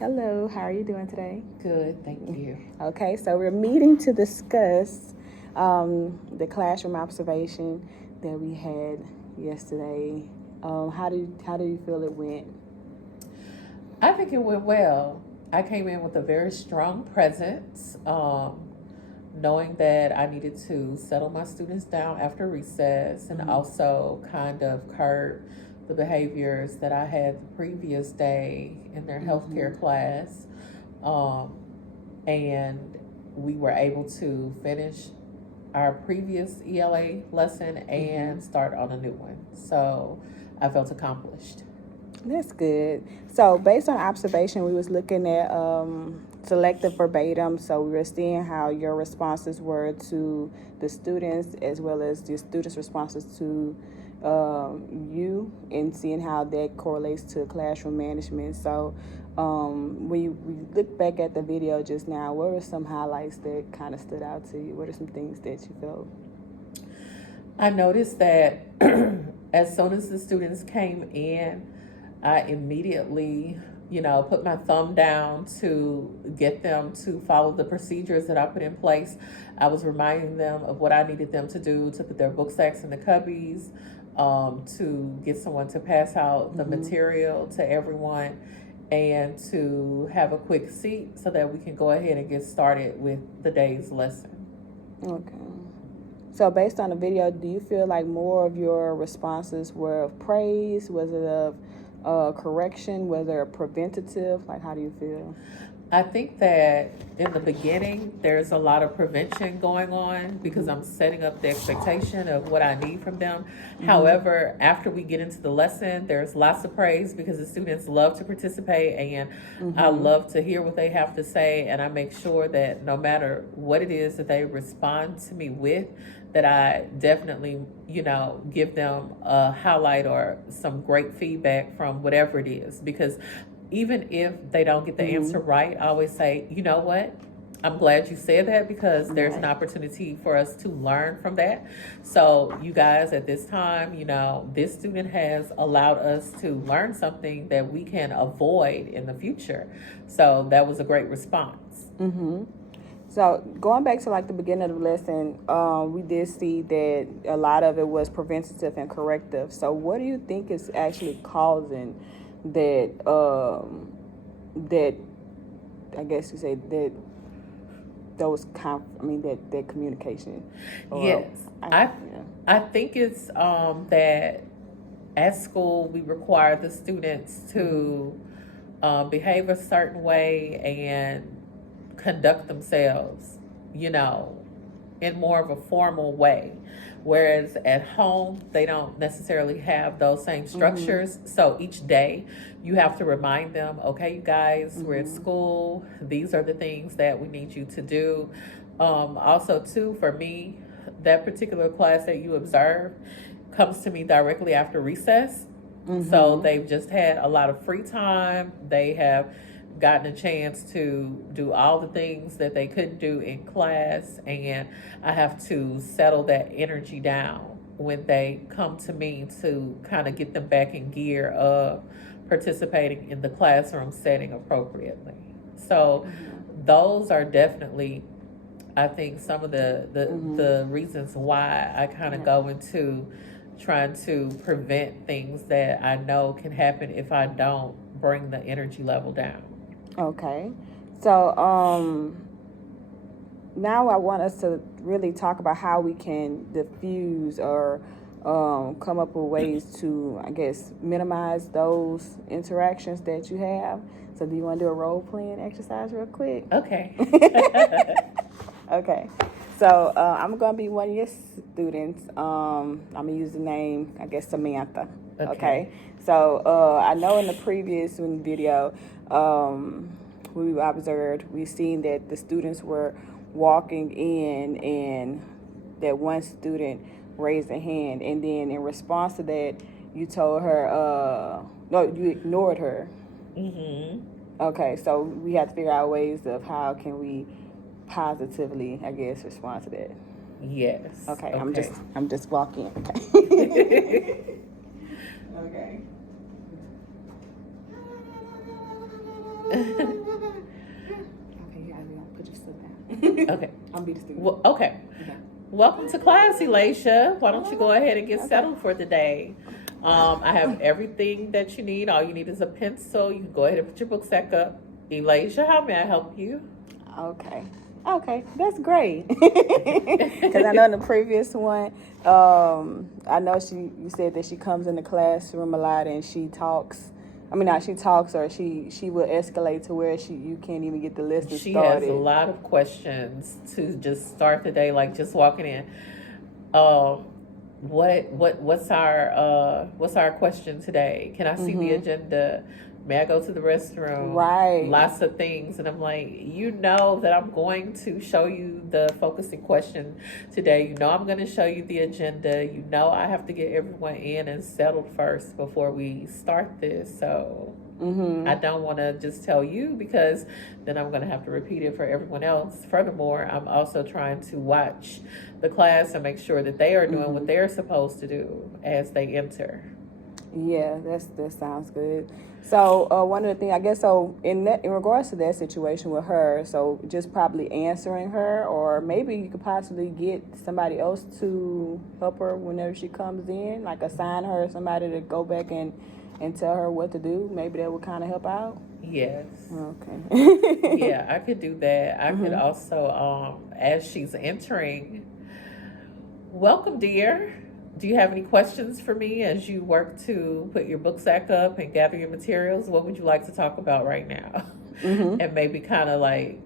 Hello, how are you doing today? Good, thank you. Okay, so we're meeting to discuss the classroom observation that we had yesterday. How do you feel it went? I think it went well. I came in with a very strong presence, knowing that I needed to settle my students down after recess and also kind of curb the behaviors that I had the previous day in their healthcare class. Um, and we were able to finish our previous ELA lesson and start on a new one. So I felt accomplished. That's good. So based on observation, we was looking at selective verbatim. So we were seeing how your responses were to the students as well as the students' responses to you, and seeing how that correlates to classroom management. So when we look back at the video just now, what were some highlights that kind of stood out to you? What are some things that you felt? I noticed that as soon as the students came in, I immediately, put my thumb down to get them to follow the procedures that I put in place. I was reminding them of what I needed them to do to put their book sacks in the cubbies, to get someone to pass out the material to everyone, and to have a quick seat so that we can go ahead and get started with the day's lesson. Okay. So based on the video, do you feel like more of your responses were of praise? Was it of correction? Was it preventative? Like, how do you feel? I think that in the beginning, there's a lot of prevention going on because I'm setting up the expectation of what I need from them. However, after we get into the lesson, there's lots of praise because the students love to participate and I love to hear what they have to say. And I make sure that no matter what it is that they respond to me with, that I definitely, give them a highlight or some great feedback from whatever it is. Because even if they don't get the answer right, I always say, you know what? I'm glad you said that because there's an opportunity for us to learn from that. So, you guys, at this time, this student has allowed us to learn something that we can avoid in the future. So, that was a great response. So going back to like the beginning of the lesson, we did see that a lot of it was preventative and corrective. So what do you think is actually causing that? That I guess you say that that communication. Yes, I think it's that at school we require the students to behave a certain way and conduct themselves, in more of a formal way. Whereas at home, they don't necessarily have those same structures. So each day, you have to remind them, okay, you guys, we're at school. These are the things that we need you to do. Also, too, for me, that particular class that you observed comes to me directly after recess. So they've just had a lot of free time. They have gotten a chance to do all the things that they couldn't do in class, and I have to settle that energy down when they come to me to kind of get them back in gear of participating in the classroom setting appropriately. So those are definitely, I think, some of the reasons why I kind of go into trying to prevent things that I know can happen if I don't bring the energy level down. Okay. So now I want us to really talk about how we can diffuse or come up with ways to, I guess, minimize those interactions that you have. So do you want to do a role playing exercise real quick? Okay. Okay. So I'm going to be one of your students. I'm going to use the name, I guess, Samantha. Okay. So I know in the previous video, we observed, we seen that the students were walking in and that one student raised a hand, and then in response to that, you told her, no, you ignored her. Okay, so we have to figure out ways of how can we positively, I guess, respond to that. Yes. Okay. I'm just walking. Okay. Okay. Okay, you gotta put your stuff down. Okay. I'll be the student. Well, okay. Welcome to class, Elisha. Why don't you go ahead and get settled for the day? I have everything that you need. All you need is a pencil. You can go ahead and put your book sack up. Elisha, how may I help you? Okay, that's great. Because I know in the previous one, I know you said that she comes in the classroom a lot and she talks. I mean, not she talks, or she will escalate to where you can't even get the list started. She has a lot of questions to just start the day, like just walking in. What's our question today? Can I see the agenda? May I go to the restroom? Right. Lots of things. And I'm like, you know that I'm going to show you the focusing question today. You know I'm going to show you the agenda. You know I have to get everyone in and settled first before we start this. So I don't want to just tell you, because then I'm going to have to repeat it for everyone else. Furthermore, I'm also trying to watch the class and make sure that they are doing what they're supposed to do as they enter. Yeah, that sounds good. So one of the things, I guess, so in regards to that situation with her, so just probably answering her, or maybe you could possibly get somebody else to help her whenever she comes in, like assign her somebody to go back and tell her what to do. Maybe that would kind of help out. Yes. Okay. Yeah, I could do that. I could also, as she's entering, welcome, dear. Do you have any questions for me as you work to put your book sack up and gather your materials? What would you like to talk about right now? And maybe kind of like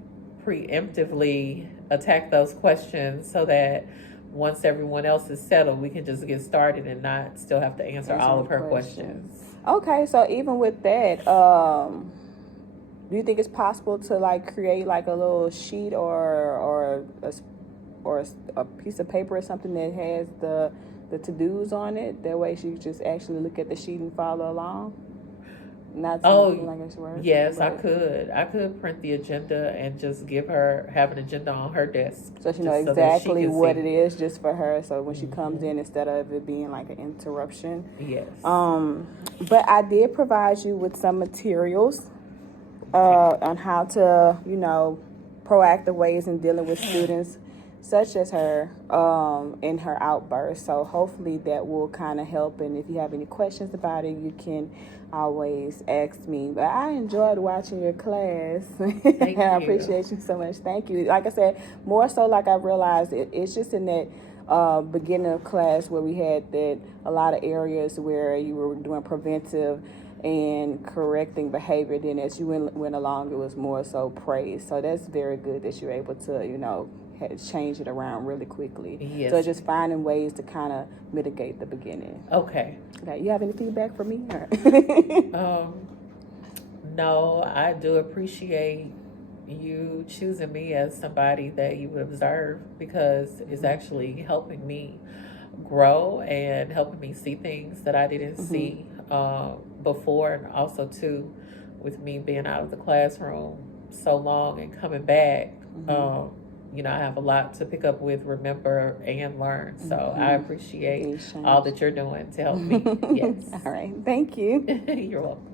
preemptively attack those questions so that once everyone else is settled, we can just get started and not still have to answer all of her questions. Okay, so even with that, do you think it's possible to like create like a little sheet or a piece of paper or something that has the to-dos on it? That way she just actually look at the sheet and follow along. Not like it's worth. Yes, I could print the agenda and just have an agenda on her desk, so she knows exactly what it is just for her. So when she comes in, instead of it being like an interruption. Yes. But I did provide you with some materials on how to, proactive ways in dealing with students such as her in her outbursts. So hopefully that will kind of help. And if you have any questions about it, you can always ask me. But I enjoyed watching your class. Thank you. I appreciate you so much. Thank you. Like I said, more so like I realized it's just in that beginning of class where we had that a lot of areas where you were doing preventive and correcting behavior. Then as you went along, it was more so praise. So that's very good that you're able to, change it around really quickly. Yes. So just finding ways to kind of mitigate the beginning. Okay. You have any feedback for me? No, I do appreciate you choosing me as somebody that you would observe, because it's actually helping me grow and helping me see things that I didn't see before. And also too, with me being out of the classroom so long and coming back, I have a lot to pick up with, remember, and learn. So I appreciate all that you're doing to help me. Yes. All right. Thank you. You're welcome.